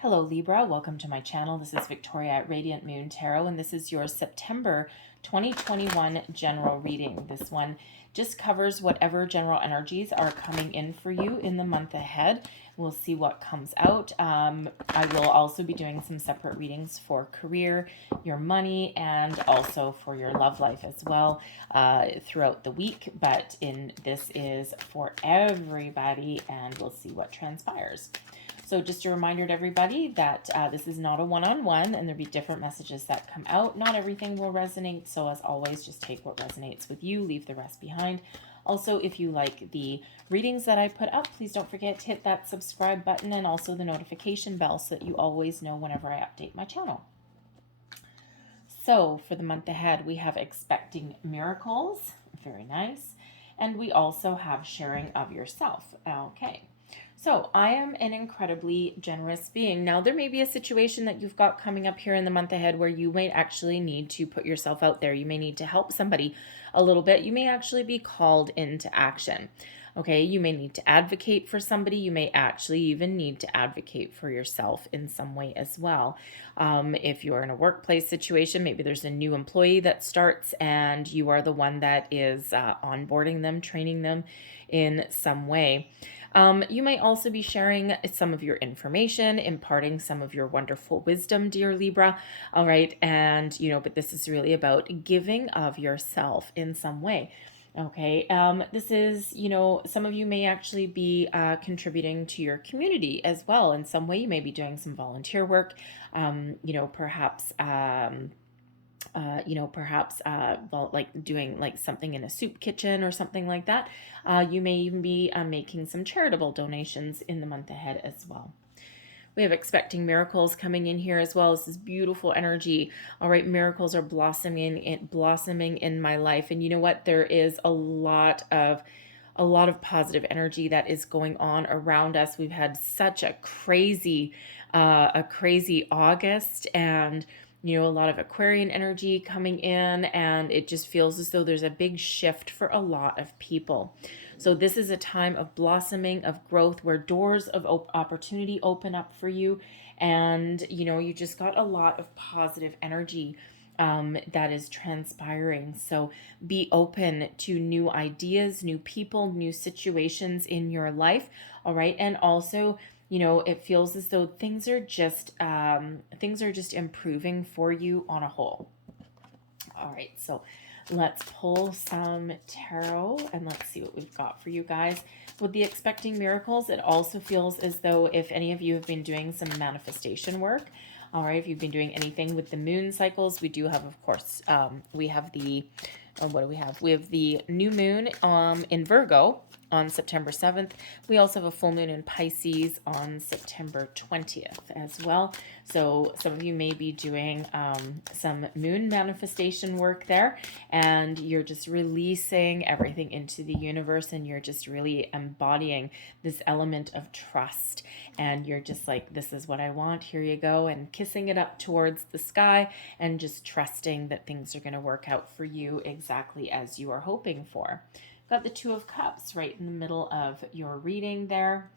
Hello Libra, welcome to my channel. This is Victoria at Radiant Moon Tarot, and this is your September 2021 general reading. This one just covers whatever general energies are coming in for you in the month ahead. We'll see what comes out. I will also be doing some separate readings for career, your money, and also for your love life as well throughout the week. But this is for everybody, and we'll see what transpires. So just a reminder to everybody that this is not a one-on-one, and there'll be different messages that come out. Not everything will resonate, so as always, just take what resonates with you, leave the rest behind. Also, if you like the readings that I put up, please don't forget to hit that subscribe button and also the notification bell so that you always know whenever I update my channel. So for the month ahead, we have expecting miracles, very nice, and we also have sharing of yourself. Okay. So I am an incredibly generous being. Now, there may be a situation that you've got coming up here in the month ahead where you may actually need to put yourself out there. You may need to help somebody a little bit. You may actually be called into action. Okay, you may need to advocate for somebody. You may actually even need to advocate for yourself in some way as well. If you're in a workplace situation, maybe there's a new employee that starts and you are the one that is onboarding them, training them in some way. You may also be sharing some of your information, imparting some of your wonderful wisdom, dear Libra. All right. And, but this is really about giving of yourself in some way. Okay. This is, some of you may actually be contributing to your community as well. In some way, you may be doing some volunteer work, perhaps like doing like something in a soup kitchen or something like that. You may even be making some charitable donations in the month ahead as well. We have expecting miracles coming in here as well as this beautiful energy. All right, miracles are blossoming in my life. And you know what? There is a lot of positive energy that is going on around us. We've had such a crazy August, and a lot of Aquarian energy coming in, and it just feels as though there's a big shift for a lot of people. So this is a time of blossoming, of growth, where doors of opportunity open up for you, and you just got a lot of positive energy that is transpiring. So be open to new ideas, new people, new situations in your life. All right, and also it feels as though things are just improving for you on a whole. All right, so let's pull some tarot and let's see what we've got for you guys. With the expecting miracles, it also feels as though if any of you have been doing some manifestation work, all right, if you've been doing anything with the moon cycles, we do have, of course, we have the, what do we have? We have the new moon in Virgo on September 7th. We also have a full moon in Pisces on September 20th as well. So some of you may be doing some moon manifestation work there, and you're just releasing everything into the universe, and you're just really embodying this element of trust. And you're just like, this is what I want, here you go, and kissing it up towards the sky and just trusting that things are going to work out for you exactly as you are hoping for. Got the Two of Cups right in the middle of your reading there.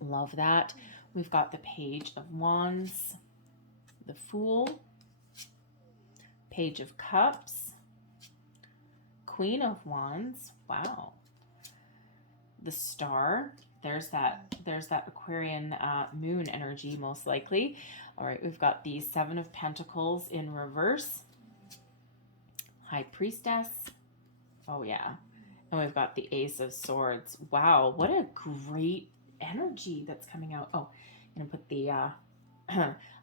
Love that. We've got the Page of Wands, the Fool, Page of Cups, Queen of Wands. Wow. The Star. There's that Aquarian moon energy, most likely. All right, we've got the Seven of Pentacles in reverse. High Priestess. Oh, yeah. And we've got the Ace of Swords. Wow, what a great energy that's coming out. Oh, I'm going to put the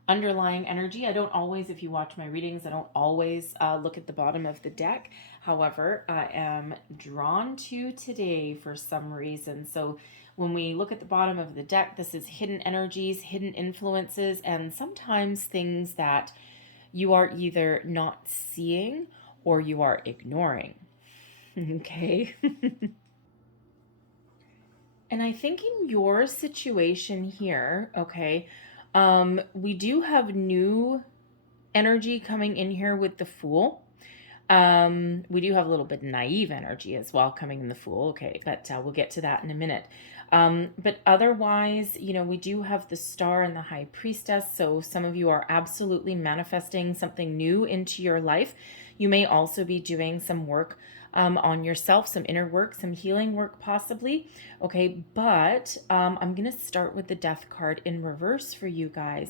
underlying energy. I don't always, if you watch my readings, I don't always look at the bottom of the deck. However, I am drawn to today for some reason. So when we look at the bottom of the deck, this is hidden energies, hidden influences, and sometimes things that you are either not seeing or you are ignoring. Okay. And I think in your situation here, okay, we do have new energy coming in here with the Fool. We do have a little bit naive energy as well coming in the Fool, okay, but we'll get to that in a minute. But otherwise, we do have the Star and the High Priestess. So some of you are absolutely manifesting something new into your life. You may also be doing some work on yourself, some inner work, some healing work possibly. Okay, but I'm going to start with the Death card in reverse for you guys.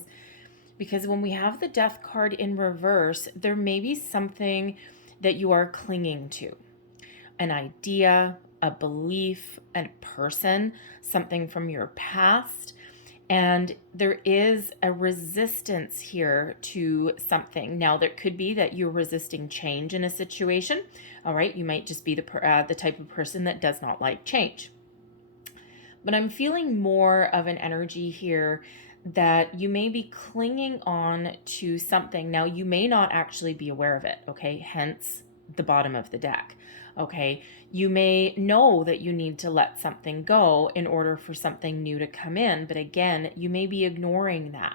Because when we have the Death card in reverse, there may be something that you are clinging to. An idea, a belief, a person, something from your past. And there is a resistance here to something. Now, there could be that you're resisting change in a situation. All right, you might just be the type of person that does not like change. But I'm feeling more of an energy here that you may be clinging on to something. Now, you may not actually be aware of it, okay? Hence the bottom of the deck, okay? You may know that you need to let something go in order for something new to come in, but again, you may be ignoring that.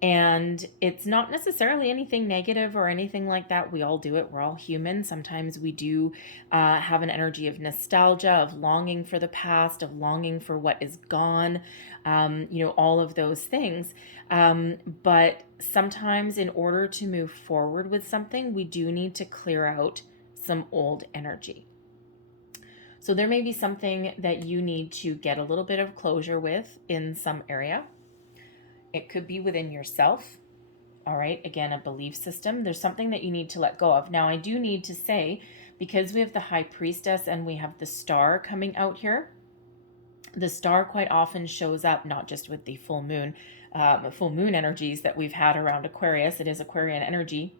And it's not necessarily anything negative or anything like that. We all do it. We're all human. Sometimes we do have an energy of nostalgia, of longing for the past, of longing for what is gone, all of those things. But sometimes in order to move forward with something, we do need to clear out some old energy. So there may be something that you need to get a little bit of closure with in some area. It could be within yourself. All right. Again, a belief system. There's something that you need to let go of. Now, I do need to say, because we have the High Priestess and we have the Star coming out here, the Star quite often shows up not just with the full moon energies that we've had around Aquarius. It is Aquarian energy.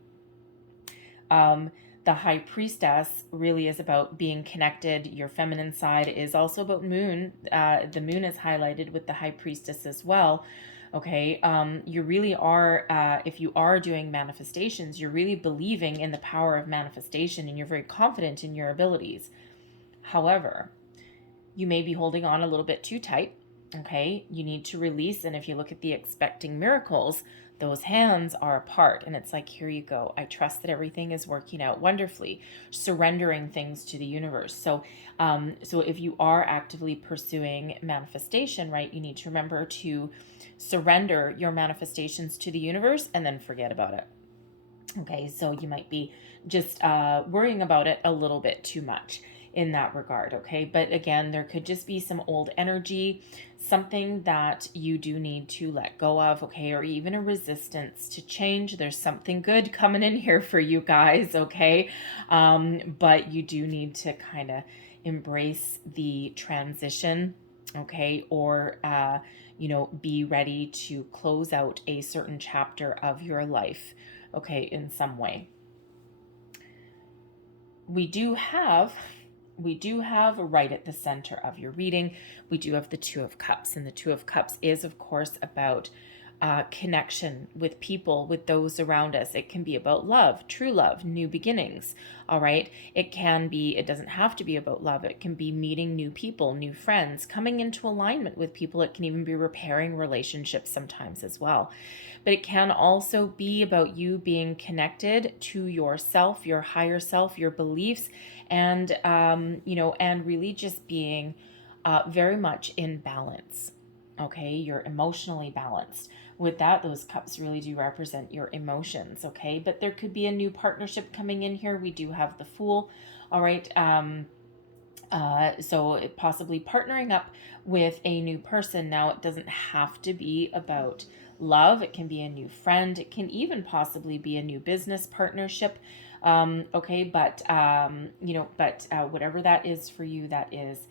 The High Priestess really is about being connected. Your feminine side is also about moon. The moon is highlighted with the High Priestess as well. Okay, you really are, if you are doing manifestations, you're really believing in the power of manifestation and you're very confident in your abilities. However, you may be holding on a little bit too tight. Okay, you need to release. And if you look at the expecting miracles, those hands are apart. And it's like, here you go. I trust that everything is working out wonderfully, surrendering things to the universe. So if you are actively pursuing manifestation, right, you need to remember to surrender your manifestations to the universe and then forget about it. Okay, so you might be just worrying about it a little bit too much in that regard, okay? But again, there could just be some old energy, something that you do need to let go of, okay? Or even a resistance to change. There's something good coming in here for you guys, okay? But you do need to kind of embrace the transition, okay? Or, be ready to close out a certain chapter of your life, okay, in some way. We do have right at the center of your reading, we do have the Two of Cups. And the Two of Cups is, of course, about connection with people, with those around us. It can be about love, true love, new beginnings. All right. It doesn't have to be about love. It can be meeting new people, new friends, coming into alignment with people. It can even be repairing relationships sometimes as well. But it can also be about you being connected to yourself, your higher self, your beliefs, and really just being very much in balance. Okay, you're emotionally balanced. With that, those cups really do represent your emotions. Okay, but there could be a new partnership coming in here. We do have the Fool. All right. So possibly partnering up with a new person. Now, it doesn't have to be about love. It can be a new friend. It can even possibly be a new business partnership. Okay, but whatever that is for you, that is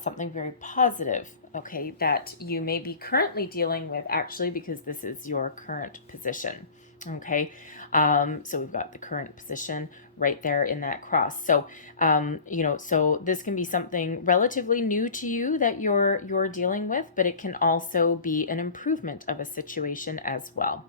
something very positive, okay, that you may be currently dealing with, actually, because this is your current position, okay? So we've got the current position right there in that cross. So, so this can be something relatively new to you that you're dealing with, but it can also be an improvement of a situation as well.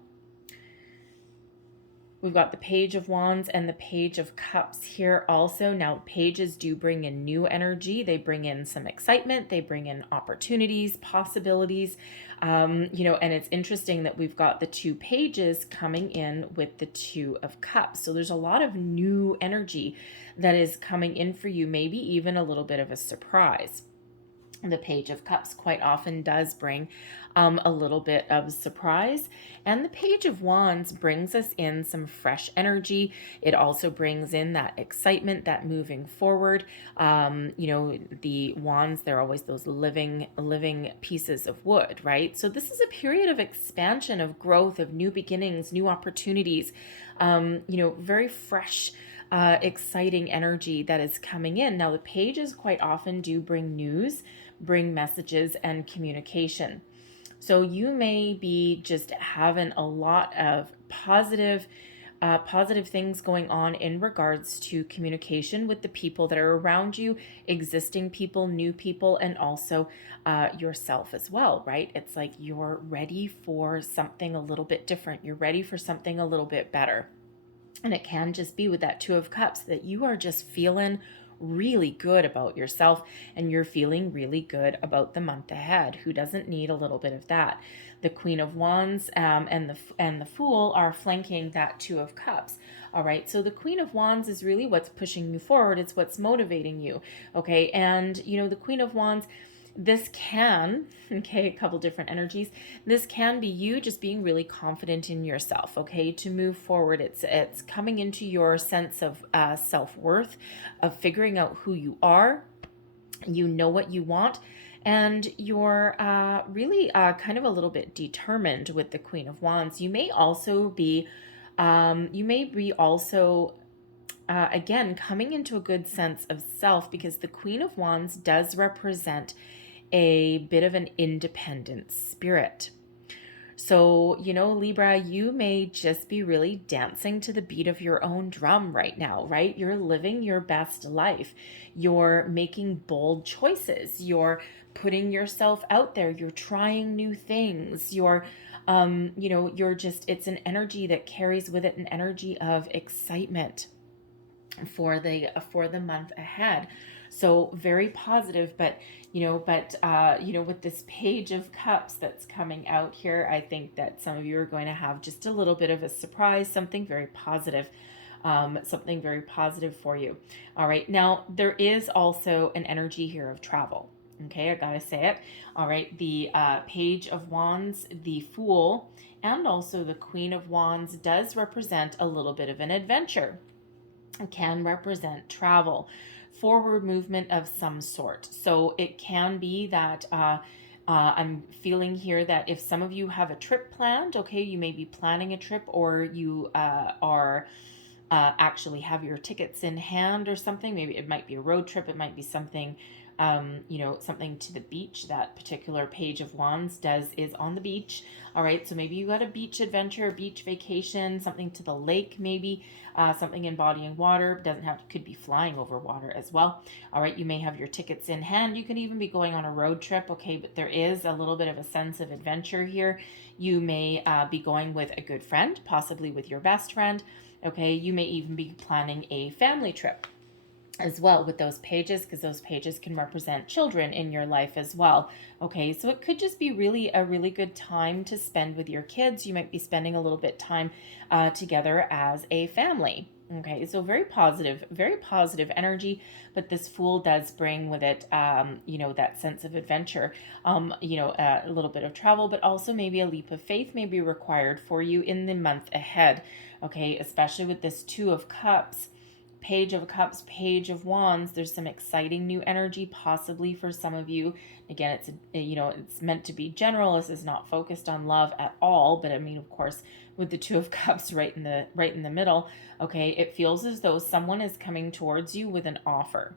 We've got the Page of Wands and the Page of Cups here also. Now, pages do bring in new energy. They bring in some excitement. They bring in opportunities, possibilities. And it's interesting that we've got the two pages coming in with the Two of Cups. So there's a lot of new energy that is coming in for you, maybe even a little bit of a surprise. The Page of Cups quite often does bring a little bit of surprise. And the Page of Wands brings us in some fresh energy. It also brings in that excitement, that moving forward. The wands, they're always those living pieces of wood, right? So this is a period of expansion, of growth, of new beginnings, new opportunities, very fresh, exciting energy that is coming in. Now, the pages quite often do bring news, bring messages, and communication. So you may be just having a lot of positive things going on in regards to communication with the people that are around you, existing people, new people, and also yourself as well, right? It's like you're ready for something a little bit different. You're ready for something a little bit better. And it can just be with that Two of Cups that you are just feeling really good about yourself, and you're feeling really good about the month ahead. Who doesn't need a little bit of that? The Queen of Wands and the Fool are flanking that Two of Cups. All right, so the Queen of Wands is really what's pushing you forward. It's what's motivating you. Okay, and the Queen of Wands, this can, a couple different energies. This can be you just being really confident in yourself, okay, to move forward. It's coming into your sense of self-worth, of figuring out who you are. You know what you want, and you're really kind of a little bit determined with the Queen of Wands. You may also be, again, coming into a good sense of self, because the Queen of Wands does represent a bit of an independent spirit. So, Libra, you may just be really dancing to the beat of your own drum right now, right? You're living your best life. You're making bold choices. You're putting yourself out there. You're trying new things. It's an energy that carries with it an energy of excitement for the month ahead. So very positive, but with this Page of Cups that's coming out here, I think that some of you are going to have just a little bit of a surprise, something very positive for you. All right, now there is also an energy here of travel. Okay, I gotta say it. All right, the Page of Wands, the Fool, and also the Queen of Wands does represent a little bit of an adventure. It can represent travel, forward movement of some sort. So it can be that I'm feeling here that if some of you have a trip planned, okay, you may be planning a trip, or you are actually have your tickets in hand or something. Maybe it might be a road trip. It might be something, something to the beach. That particular Page of Wands is on the beach. All right, so maybe you got a beach adventure, a beach vacation, something to the lake, maybe something embodying water. Could be flying over water as well. All right, you may have your tickets in hand. You could even be going on a road trip. Okay, but there is a little bit of a sense of adventure here. You may be going with a good friend, possibly with your best friend. Okay, you may even be planning a family trip as well with those pages, because those pages can represent children in your life as well. Okay, so it could just be really a really good time to spend with your kids. You might be spending a little bit time together as a family. Okay, so very positive energy, but this Fool does bring with it, that sense of adventure, a little bit of travel, but also maybe a leap of faith may be required for you in the month ahead. Okay, especially with this Two of Cups, Page of Cups, Page of Wands. There's some exciting new energy possibly for some of you. Again, it's meant to be general. This is not focused on love at all, but I mean, of course, with the Two of Cups right in the middle, okay, it feels as though someone is coming towards you with an offer.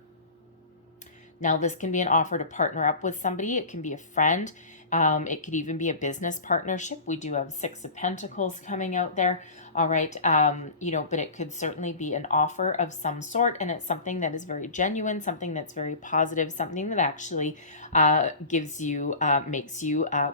Now, this can be an offer to partner up with somebody. It can be a friend. It could even be a business partnership. We do have Six of Pentacles coming out there. All right. But it could certainly be an offer of some sort. And it's something that is very genuine, something that's very positive, something that actually makes you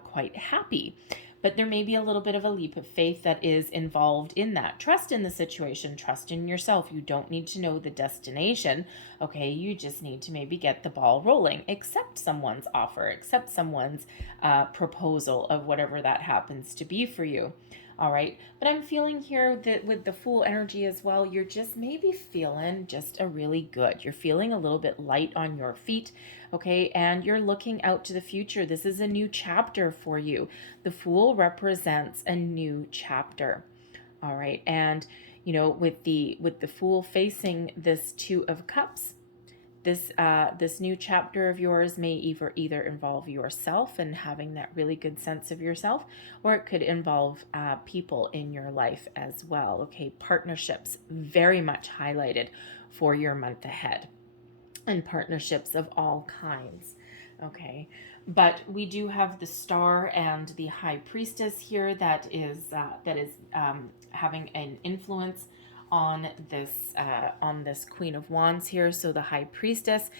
quite happy. But there may be a little bit of a leap of faith that is involved in that. Trust in the situation, trust in yourself. You don't need to know the destination, okay? You just need to maybe get the ball rolling. Accept someone's offer, accept someone's proposal of whatever that happens to be for you. All right. But I'm feeling here that with the Fool energy as well, you're just maybe feeling just a really good. You're feeling a little bit light on your feet. Okay. And you're looking out to the future. This is a new chapter for you. The Fool represents a new chapter. All right. And, you know, with the Fool facing this Two of Cups, this new chapter of yours may either involve yourself and having that really good sense of yourself, or it could involve people in your life as well. Okay, partnerships very much highlighted for your month ahead, and partnerships of all kinds. Okay, but we do have the Star and the High Priestess here that is having an influence on this Queen of Wands here. So the High Priestess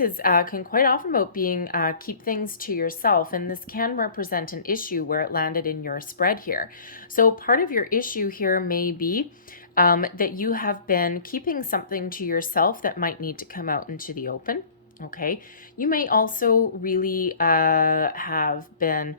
is can quite often about being keep things to yourself, and this can represent an issue where it landed in your spread here. So part of your issue here may be that you have been keeping something to yourself that might need to come out into the open. Okay, you may also really have been,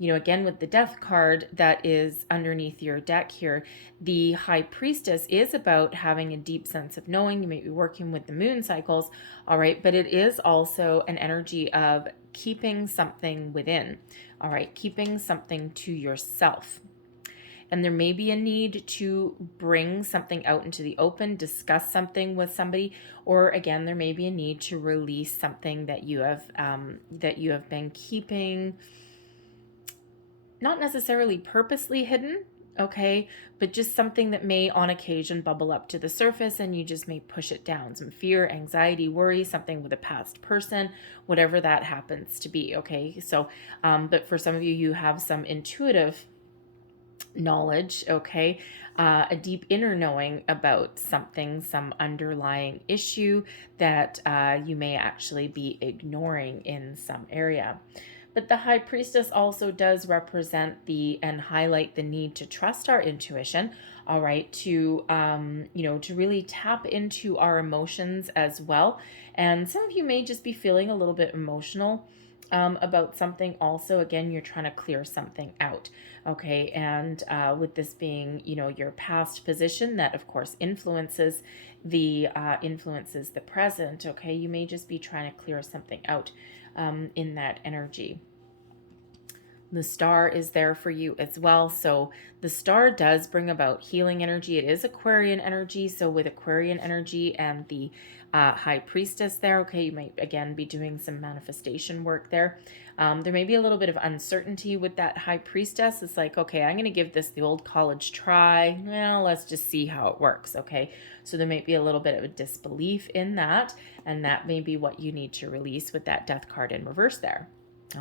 you know, again with the Death card that is underneath your deck here, the High Priestess is about having a deep sense of knowing. You may be working with the moon cycles, all right, but it is also an energy of keeping something within, all right, keeping something to yourself. And there may be a need to bring something out into the open, discuss something with somebody, or again, there may be a need to release something that you have been keeping, not necessarily purposely hidden, okay, but just something that may on occasion bubble up to the surface and you just may push it down. Some fear, anxiety, worry, something with a past person, whatever that happens to be, okay? So, but for some of you, you have some intuitive knowledge, okay, a deep inner knowing about something, some underlying issue that you may actually be ignoring in some area. But the High Priestess also does represent and highlight the need to trust our intuition, all right, to, you know, to really tap into our emotions as well. And some of you may just be feeling a little bit emotional about something also. Again, you're trying to clear something out, okay? And with this being, you know, your past position, that of course influences the present, okay? You may just be trying to clear something out in that energy. The Star is there for you as well. So the Star does bring about healing energy. It is Aquarian energy. So with Aquarian energy and the High Priestess there, okay, you might again be doing some manifestation work there. There may be a little bit of uncertainty with that High Priestess. It's like, okay, I'm going to give this the old college try. Well, let's just see how it works, okay? So there may be a little bit of a disbelief in that, and that may be what you need to release with that Death card in reverse there.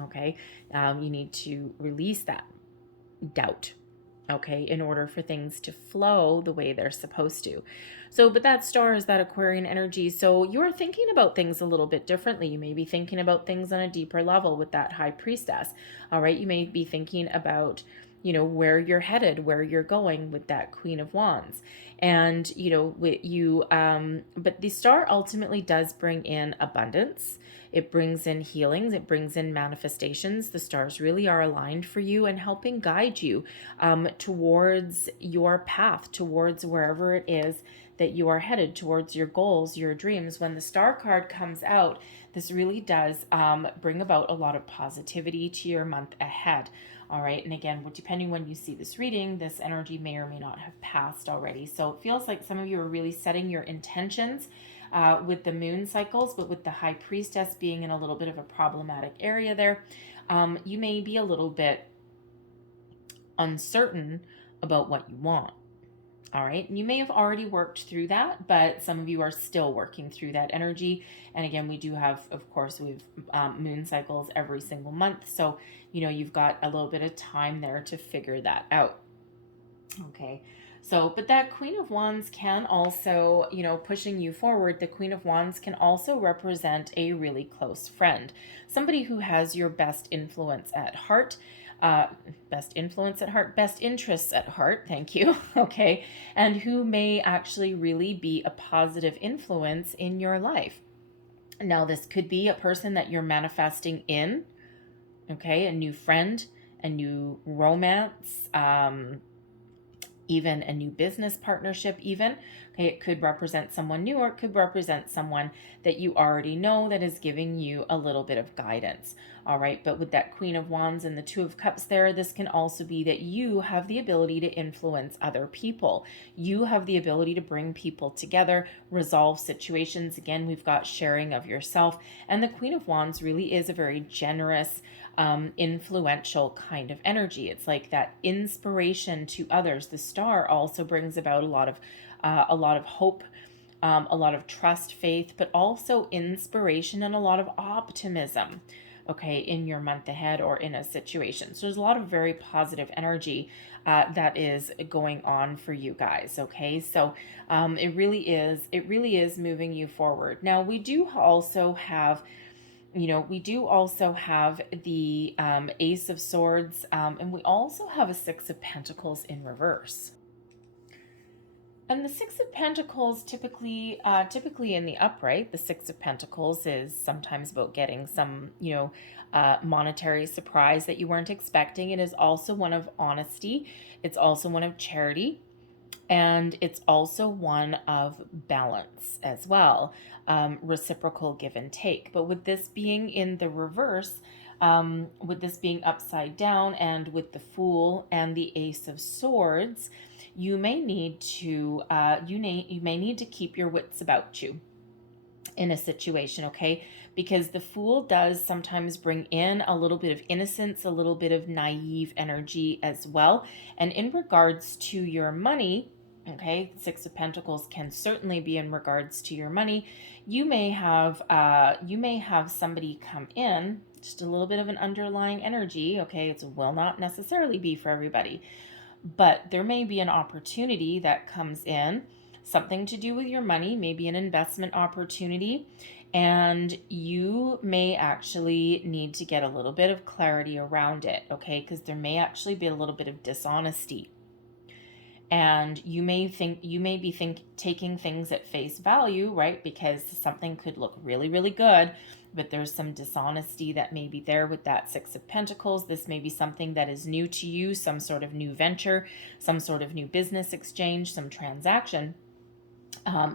Okay, you need to release that doubt, okay, in order for things to flow the way they're supposed to. So, but that Star is that Aquarian energy. So you're thinking about things a little bit differently. You may be thinking about things on a deeper level with that High Priestess. All right, you may be thinking about, you know, where you're headed, where you're going with that Queen of Wands. And, you know, with you, but the Star ultimately does bring in abundance. It brings in healings. It brings in manifestations. The stars really are aligned for you and helping guide you towards your path, towards wherever it is that you are headed, towards your goals, your dreams. When the Star card comes out, this really does bring about a lot of positivity to your month ahead. All right. And again, depending when you see this reading, this energy may or may not have passed already. So it feels like some of you are really setting your intentions with the moon cycles, but with the High Priestess being in a little bit of a problematic area there, you may be a little bit uncertain about what you want. All right. And you may have already worked through that, but some of you are still working through that energy. And again, we do have, of course, we've moon cycles every single month. So, you know, you've got a little bit of time there to figure that out. Okay. So, but that Queen of Wands can also, you know, pushing you forward, the Queen of Wands can also represent a really close friend, somebody who has your best influence at heart, best interests at heart, thank you, okay, and who may actually really be a positive influence in your life. Now, this could be a person that you're manifesting in, okay? A new friend, a new romance, even a new business partnership even. Okay, it could represent someone new, or it could represent someone that you already know that is giving you a little bit of guidance. All right, but with that Queen of Wands and the Two of Cups there, this can also be that you have the ability to influence other people. You have the ability to bring people together, resolve situations. Again, we've got sharing of yourself, and the Queen of Wands really is a very generous, influential kind of energy. It's like that inspiration to others. The star also brings about a lot of hope, a lot of trust, faith, but also inspiration and a lot of optimism, okay, in your month ahead or in a situation. So there's a lot of very positive energy that is going on for you guys, okay? So it really is moving you forward. Now, we do also have the Ace of Swords, and we also have a Six of Pentacles in reverse. And the Six of Pentacles, typically in the upright, the Six of Pentacles is sometimes about getting some, monetary surprise that you weren't expecting. It is also one of honesty. It's also one of charity. And it's also one of balance as well, reciprocal give and take. But with this being in the reverse, with this being upside down, and with the Fool and the Ace of Swords, you may need to keep your wits about you in a situation, okay? Because the Fool does sometimes bring in a little bit of innocence, a little bit of naive energy as well. And in regards to your money, okay, Six of Pentacles can certainly be in regards to your money. You may have somebody come in, just a little bit of an underlying energy, okay? It will not necessarily be for everybody, but there may be an opportunity that comes in, something to do with your money, maybe an investment opportunity, and you may actually need to get a little bit of clarity around it, okay? Because there may actually be a little bit of dishonesty. And you may be taking things at face value, right? Because something could look really, really good, but there's some dishonesty that may be there with that Six of Pentacles. This may be something that is new to you, some sort of new venture, some sort of new business exchange, some transaction,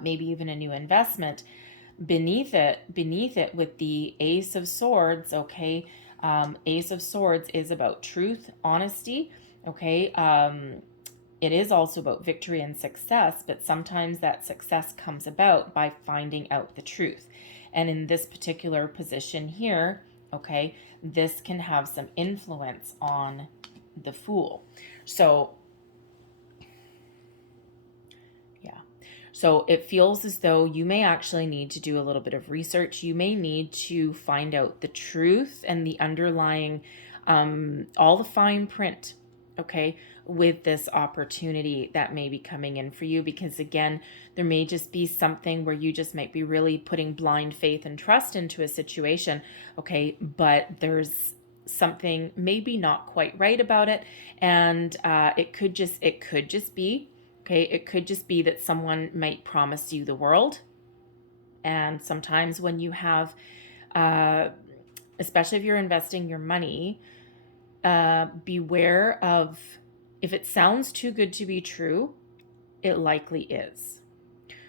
maybe even a new investment. Beneath it with the Ace of Swords, okay? Ace of Swords is about truth, honesty, okay? It is also about victory and success, but sometimes that success comes about by finding out the truth. And in this particular position here, okay, this can have some influence on the Fool. So, yeah. So it feels as though you may actually need to do a little bit of research. You may need to find out the truth and the underlying, all the fine print, okay, with this opportunity that may be coming in for you. Because again, there may just be something where you just might be really putting blind faith and trust into a situation, okay, but there's something maybe not quite right about it, and it could just be, okay, it could just be that someone might promise you the world. And sometimes when you have, especially if you're investing your money, beware of, if it sounds too good to be true, it likely is.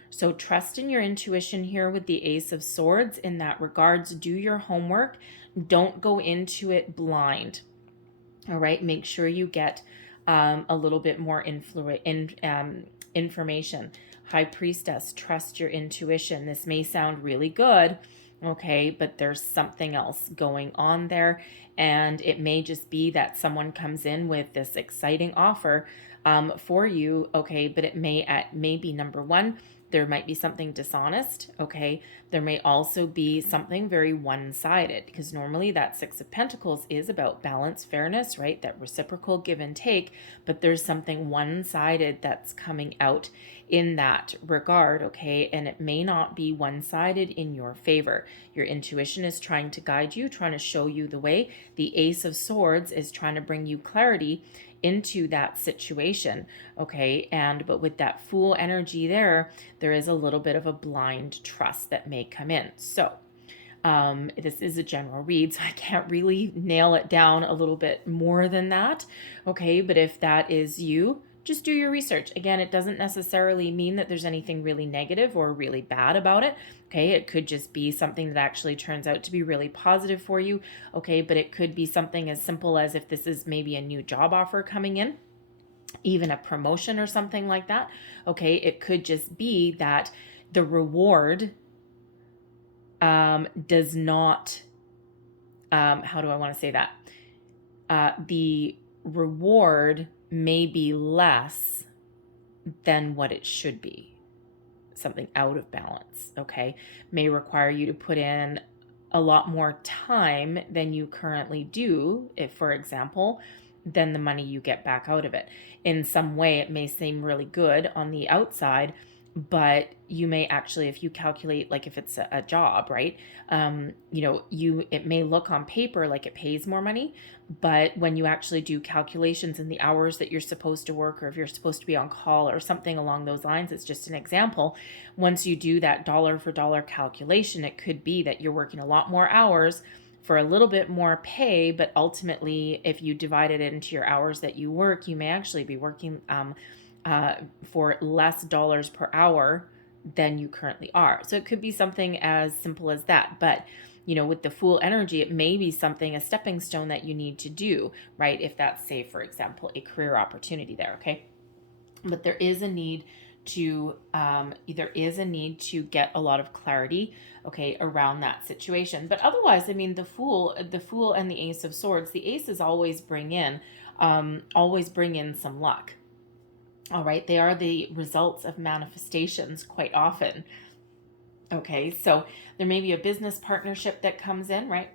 So trust in your intuition here with the Ace of Swords in that regards. Do your homework. Don't go into it blind. All right. Make sure you get a little bit more information. High Priestess, trust your intuition. This may sound really good, okay, but there's something else going on there. And it may just be that someone comes in with this exciting offer for you, okay, but it may be, number one, there might be something dishonest, okay? There may also be something very one-sided, because normally that Six of Pentacles is about balance, fairness, right? That reciprocal give and take, but there's something one-sided that's coming out in that regard, okay? And it may not be one-sided in your favor. Your intuition is trying to guide you, trying to show you the way. The Ace of Swords is trying to bring you clarity into that situation, okay? But with that Fool energy there is a little bit of a blind trust that may come in. So This is a general read, so I can't really nail it down a little bit more than that. Okay, but if that is you, just do your research. Again, it doesn't necessarily mean that there's anything really negative or really bad about it. Okay, it could just be something that actually turns out to be really positive for you. Okay, but it could be something as simple as if this is maybe a new job offer coming in, even a promotion or something like that. Okay, it could just be that the reward does not, how do I want to say that? The reward may be less than what it should be. Something out of balance, okay? May require you to put in a lot more time than you currently do, if, for example, than the money you get back out of it. In some way, it may seem really good on the outside, but you may actually, if you calculate, like if it's a job, right? It may look on paper like it pays more money, but when you actually do calculations in the hours that you're supposed to work, or if you're supposed to be on call or something along those lines, it's just an example. Once you do that dollar for dollar calculation, it could be that you're working a lot more hours for a little bit more pay, but ultimately, if you divided it into your hours that you work, you may actually be working for less dollars per hour than you currently are. So it could be something as simple as that. But, with the Fool energy, it may be something, a stepping stone that you need to do, right? If that's, say, for example, a career opportunity there, okay? But there is a need to get a lot of clarity, okay, around that situation. But otherwise, I mean, the Fool and the Ace of Swords, the aces always bring in some luck. All right, they are the results of manifestations quite often. Okay, so there may be a business partnership that comes in, right?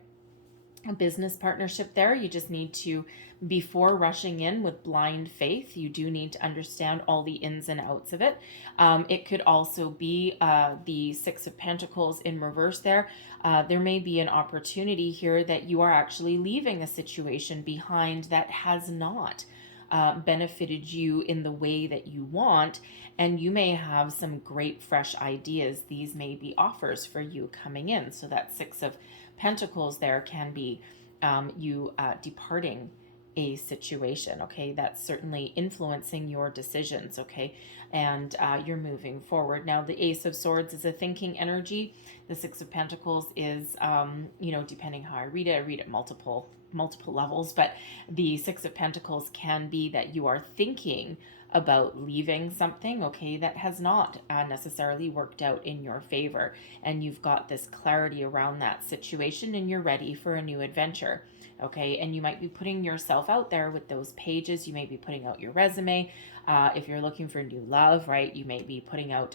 A business partnership there. You just need to, before rushing in with blind faith, you do need to understand all the ins and outs of it. It could also be the Six of Pentacles in reverse there. There may be an opportunity here that you are actually leaving a situation behind that has not benefited you in the way that you want, and you may have some great fresh ideas. These may be offers for you coming in. So that Six of Pentacles there can be you departing a situation, okay? That's certainly influencing your decisions, okay? And you're moving forward. Now, the Ace of Swords is a thinking energy. The Six of Pentacles is, depending how I read it multiple levels, but the Six of Pentacles can be that you are thinking about leaving something, okay, that has not necessarily worked out in your favor, and you've got this clarity around that situation and you're ready for a new adventure, okay? And you might be putting yourself out there with those pages. You may be putting out your resume. If you're looking for new love, right, you may be putting out,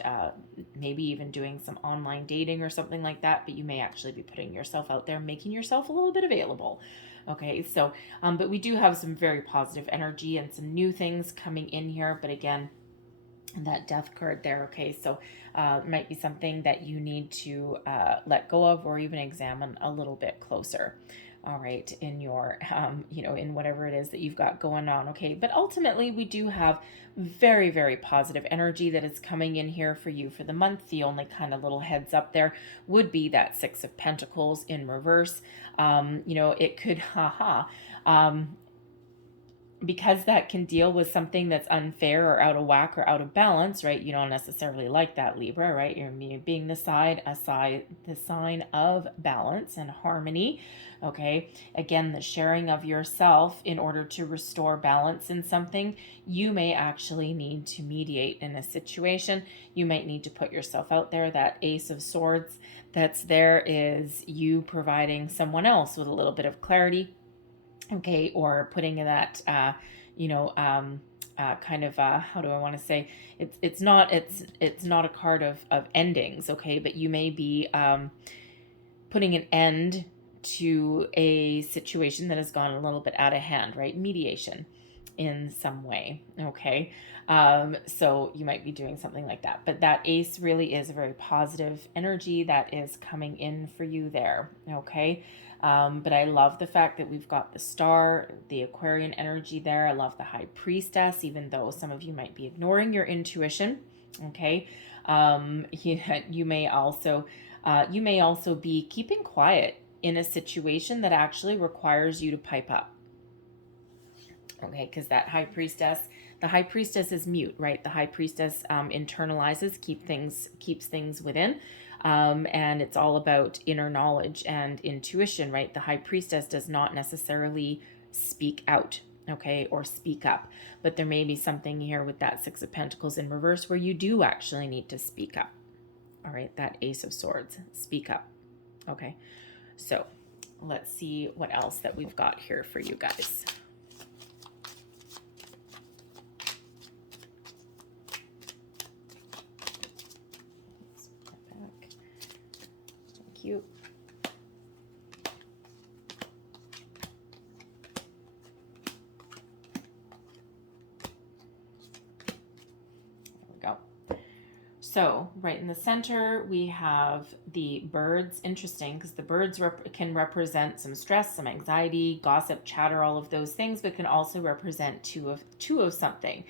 maybe even doing some online dating or something like that, but you may actually be putting yourself out there, making yourself a little bit available. Okay, so, but we do have some very positive energy and some new things coming in here. But again, that Death card there, okay, so it might be something that you need to let go of or even examine a little bit closer. All right, in your, in whatever it is that you've got going on, okay? But ultimately, we do have very, very positive energy that is coming in here for you for the month. The only kind of little heads up there would be that Six of Pentacles in reverse. It could, because that can deal with something that's unfair or out of whack or out of balance, right? You don't necessarily like that, Libra, right? You're being the sign of balance and harmony, okay? Again, the sharing of yourself in order to restore balance in something. You may actually need to mediate in a situation. You might need to put yourself out there. That Ace of Swords that's there is you providing someone else with a little bit of clarity, okay, or putting that how do I want to say, it's not a card of endings, okay, but you may be putting an end to a situation that has gone a little bit out of hand, right? Mediation in some way, okay? So you might be doing something like that. But that ace really is a very positive energy that is coming in for you there, okay? But I love the fact that we've got the star, the Aquarian energy there. I love the High Priestess, even though some of you might be ignoring your intuition, okay? You may also You may also be keeping quiet in a situation that actually requires you to pipe up. Okay, because that high priestess, the high priestess is mute, right? The high priestess internalizes, keeps things within. And it's all about inner knowledge and intuition, right? The high priestess does not necessarily speak out, okay, or speak up. But there may be something here with that Six of Pentacles in reverse where you do actually need to speak up. All right, that Ace of Swords, speak up. Okay, so let's see what else that we've got here for you guys. Cute. There we go. So right in the center, we have the birds. Interesting, because the birds can represent some stress, some anxiety, gossip, chatter, all of those things, but can also represent two of something.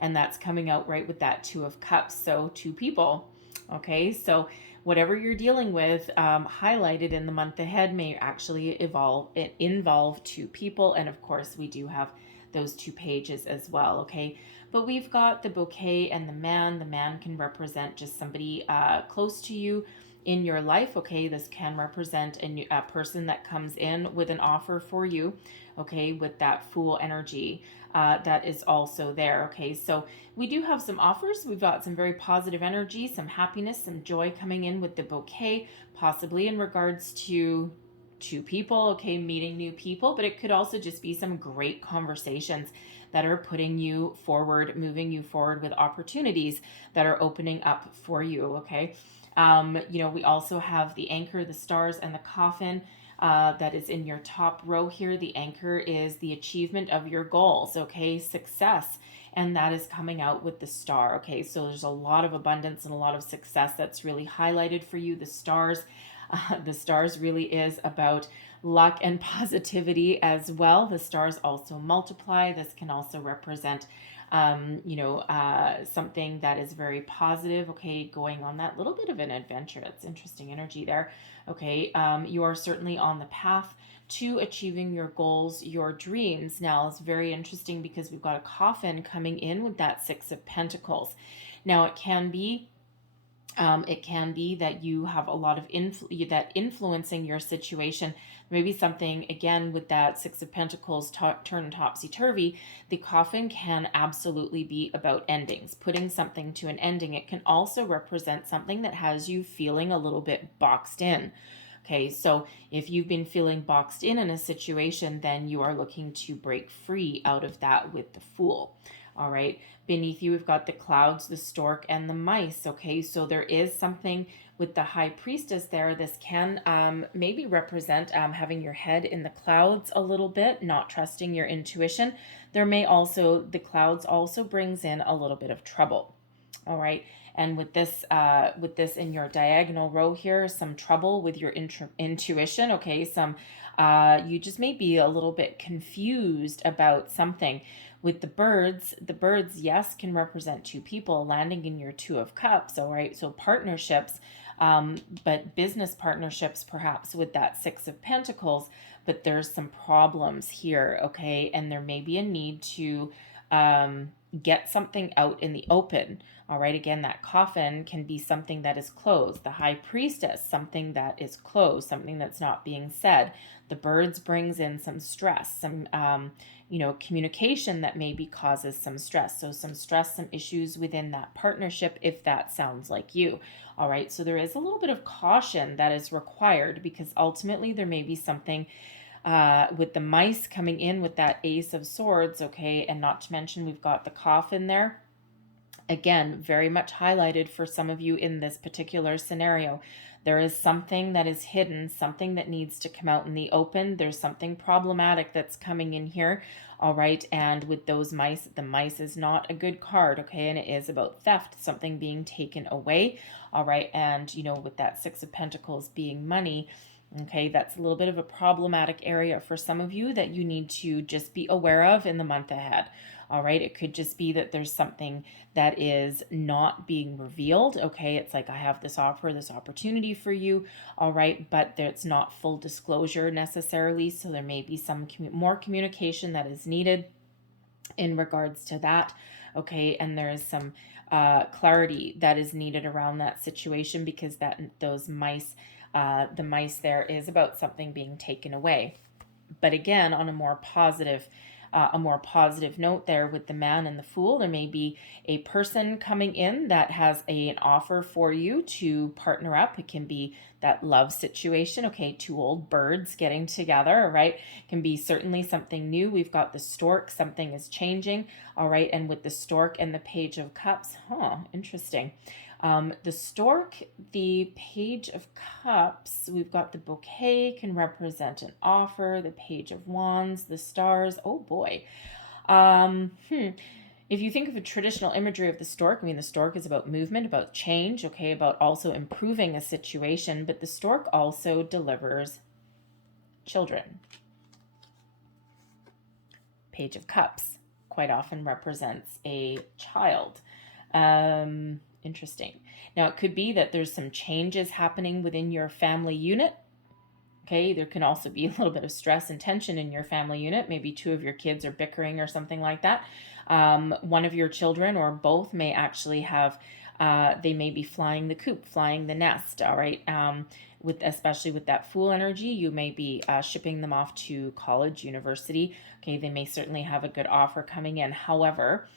And that's coming out right with that Two of Cups. So two people. Okay, so whatever you're dealing with, highlighted in the month ahead may actually involve two people. And of course, we do have those two pages as well. Okay, but we've got the bouquet and the man. The man can represent just somebody close to you in your life. Okay, this can represent a person that comes in with an offer for you. Okay, with that Fool energy. That is also there. Okay, so we do have some offers. We've got some very positive energy, some happiness, some joy coming in with the bouquet, possibly in regards to two people, okay, meeting new people, but it could also just be some great conversations that are putting you forward, moving you forward with opportunities that are opening up for you, okay? We also have the anchor, the stars, and the coffin. That is in your top row here. The anchor is the achievement of your goals, okay? Success. And that is coming out with the star, okay? So there's a lot of abundance and a lot of success that's really highlighted for you. The stars really is about luck and positivity as well. The stars also multiply. This can also represent something that is very positive, okay, going on that little bit of an adventure. That's interesting energy there, okay. You are certainly on the path to achieving your goals, your dreams. Now, it's very interesting because we've got a coffin coming in with that Six of Pentacles. Now, it can be that you have a lot of influencing your situation. Maybe something, again, with that Six of Pentacles turn topsy-turvy, the coffin can absolutely be about endings, putting something to an ending. It can also represent something that has you feeling a little bit boxed in. Okay, so if you've been feeling boxed in a situation, then you are looking to break free out of that with the Fool. All right, beneath you, we've got the clouds, the stork, and the mice. Okay, so there is something with the high priestess there. This can maybe represent having your head in the clouds a little bit, not trusting your intuition. There may also, the clouds also brings in a little bit of trouble. All right, and with this in your diagonal row here, some trouble with your intuition. Okay, you just may be a little bit confused about something. With the birds, yes, can represent two people landing in your Two of Cups. All right, so partnerships, but business partnerships perhaps with that Six of Pentacles. But there's some problems here, okay, and there may be a need to get something out in the open. All right, again, that coffin can be something that is closed. The high priestess, something that is closed, something that's not being said. The birds brings in some stress, some communication that maybe causes some stress. So some stress, some issues within that partnership, if that sounds like you. All right, so there is a little bit of caution that is required, because ultimately there may be something with the mice coming in with that Ace of Swords, okay, and not to mention we've got the coffin there. Again, very much highlighted for some of you in this particular scenario. There is something that is hidden, something that needs to come out in the open. There's something problematic that's coming in here, all right? And with those mice, the mice is not a good card, okay? And it is about theft, something being taken away, all right? And, with that Six of Pentacles being money, Okay, that's a little bit of a problematic area for some of you that you need to just be aware of in the month ahead. All right, it could just be that there's something that is not being revealed. Okay, it's like I have this offer, this opportunity for you. All right, but it's not full disclosure necessarily. So there may be some more communication that is needed in regards to that. Okay, and there is some clarity that is needed around that situation, because those mice, the mice there is about something being taken away. But again, on a more positive note there with the man and the fool, there may be a person coming in that has an offer for you to partner up. It can be that love situation. Okay, two old birds getting together, right? It can be certainly something new. We've got the stork, something is changing. All right, and with the stork and the page of cups, interesting. The stork, the page of cups, we've got the bouquet can represent an offer, the page of wands, the stars. Oh boy. If you think of a traditional imagery of the stork, I mean, the stork is about movement, about change, okay, about also improving a situation, but the stork also delivers children. Page of cups quite often represents a child. Interesting. Now, it could be that there's some changes happening within your family unit. Okay, there can also be a little bit of stress and tension in your family unit. Maybe two of your kids are bickering or something like that. One of your children or both may actually have, they may be flying the coop, flying the nest, all right? Especially with that fool energy, you may be shipping them off to college, university. Okay, they may certainly have a good offer coming in. However,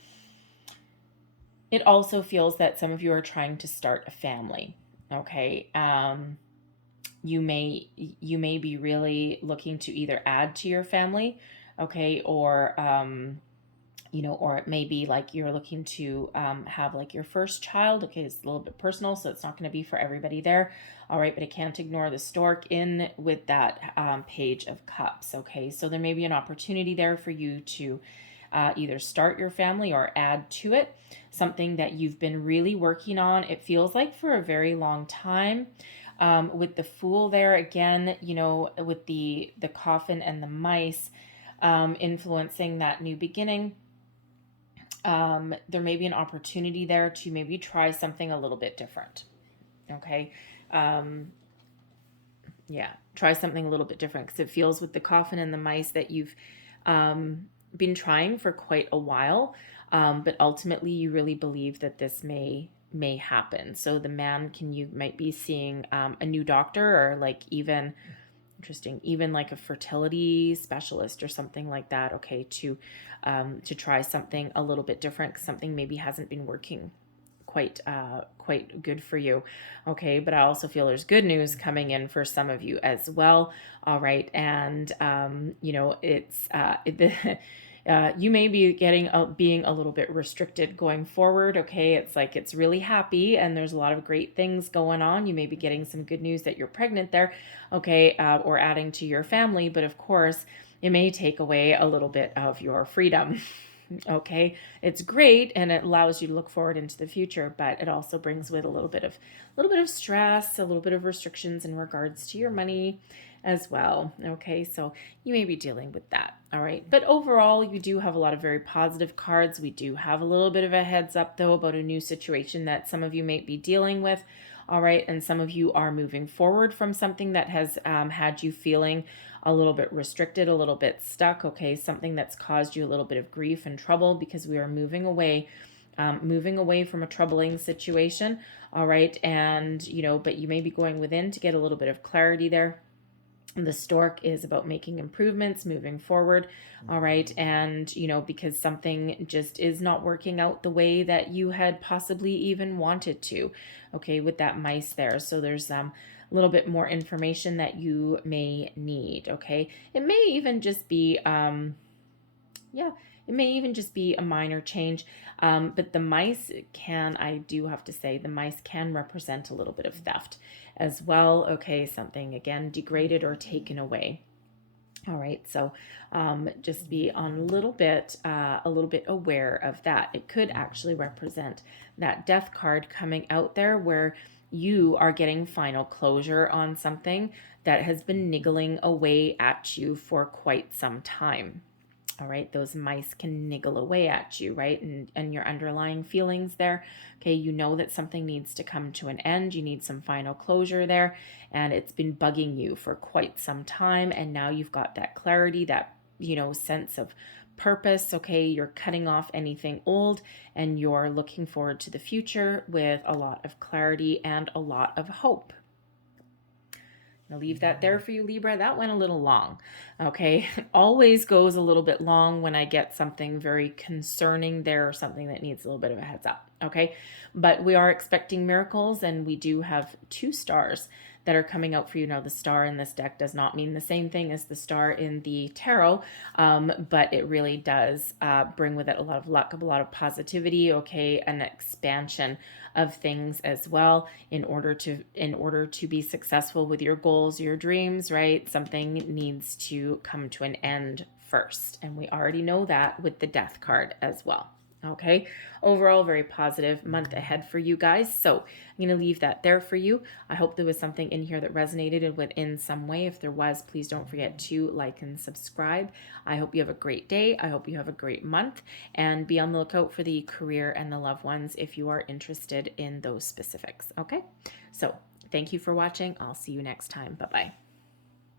it also feels that some of you are trying to start a family. Okay. You may be really looking to either add to your family, okay, or or it may be like you're looking to have like your first child. Okay, it's a little bit personal, so it's not going to be for everybody there. All right, but I can't ignore the stork in with that page of cups. Okay, so there may be an opportunity there for you to either start your family or add to it, something that you've been really working on, it feels like, for a very long time. With the fool there, again, with the coffin and the mice influencing that new beginning, there may be an opportunity there to maybe try something a little bit different. Okay. Try something a little bit different, because it feels with the coffin and the mice that you've been trying for quite a while, but ultimately you really believe that this may happen. So the man, you might be seeing a new doctor, or like even like a fertility specialist or something like that. Okay, to try something a little bit different, because something maybe hasn't been working quite good for you. Okay, but I also feel there's good news coming in for some of you as well. All right, and it's you may be being a little bit restricted going forward. Okay, it's like it's really happy and there's a lot of great things going on. You may be getting some good news that you're pregnant there, okay, or adding to your family, but of course it may take away a little bit of your freedom. Okay, it's great and it allows you to look forward into the future, but it also brings with a little bit of stress, a little bit of restrictions in regards to your money as well. Okay, so you may be dealing with that. All right, but overall, you do have a lot of very positive cards. We do have a little bit of a heads up though about a new situation that some of you may be dealing with. All right, and some of you are moving forward from something that has had you feeling a little bit restricted, a little bit stuck. Okay, something that's caused you a little bit of grief and trouble, because we are moving away from a troubling situation. All right, and but you may be going within to get a little bit of clarity there. The stork is about making improvements, moving forward. All right, and because something just is not working out the way that you had possibly even wanted to. Okay, with that mice there, so there's a little bit more information that you may need. Okay, it may even just be it may even just be a minor change, but the mice I do have to say, the mice can represent a little bit of theft as well. Okay, something again degraded or taken away. All right, so just be on a little bit aware of that. It could actually represent that death card coming out there, where you are getting final closure on something that has been niggling away at you for quite some time. All right, those mice can niggle away at you, right? And your underlying feelings there. Okay, you know that something needs to come to an end. You need some final closure there, and it's been bugging you for quite some time. And now you've got that clarity, that, sense of purpose. Okay, you're cutting off anything old and you're looking forward to the future with a lot of clarity and a lot of hope. I'll leave that there for you, Libra. That went a little long. Okay. Always goes a little bit long when I get something very concerning there or something that needs a little bit of a heads up. Okay. But we are expecting miracles, and we do have 2 stars that are coming out for you. Now, the star in this deck does not mean the same thing as the star in the tarot, but it really does bring with it a lot of luck, a lot of positivity, okay, an expansion of things as well in order to be successful with your goals, your dreams, right? Something needs to come to an end first, and we already know that with the Death card as well. Okay, overall, very positive month ahead for you guys. So I'm going to leave that there for you. I hope there was something in here that resonated with in some way. If there was, please don't forget to like and subscribe. I hope you have a great day. I hope you have a great month, and be on the lookout for the career and the loved ones if you are interested in those specifics. Okay, so thank you for watching. I'll see you next time. Bye-bye.